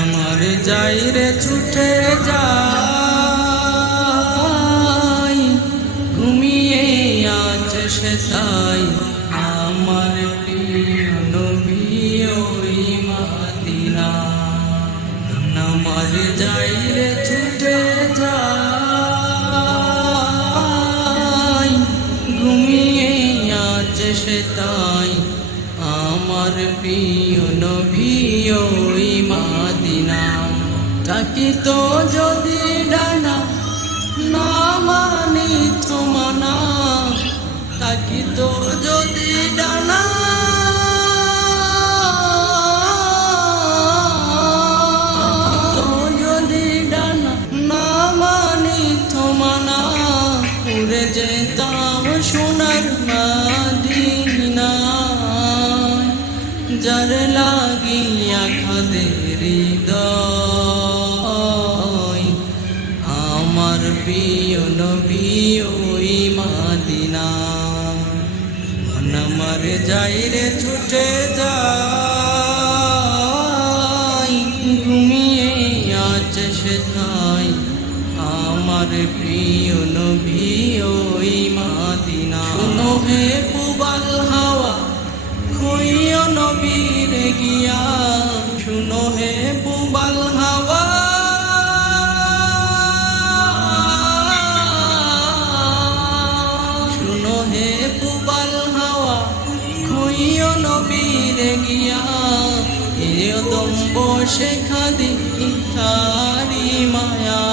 আমার যাই রে ছুটে যাই, ঘুমিয়ে আছে সে তাই আমার প্রিয় নবী ওই মদিনা। আমার যাই রে ছুটে যাই, ঘুমিয়ে আছে সে তাই আমার প্রিয় নবী ওই মদিনা। থাকিত যদি ডানা না মানিত মানা, থাকিত যদি ডানা যদি ডানা না মানিত মানা, উড়ে যেতাম সোনার মদিনা। যার লাগিয়া খাদের হৃদয় আমার প্রিয় নবী ওই মদিনা। আমার যাই রে ছুটে যাই, ঘুমিয়ে আছে সে তাই আমার প্রিয় নবী ওই মদিনা। শোনো হে পুবাল হাওয়া কইও নবীর গিয়া, শুনো হে পুবাল হাওয়া শুনো হে পুবাল হাওয়া কইও নবীর গিয়া। এরদম বসে খাদি তারি মায়া,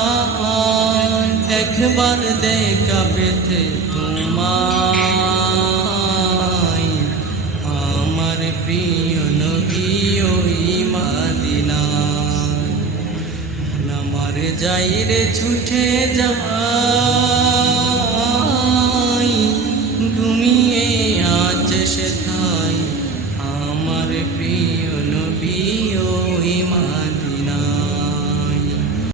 একবার দেখা পেতে তোমায় আমার প্রিয় নবী ওই মদিনা। আমার যাই রে ছুটে যাই।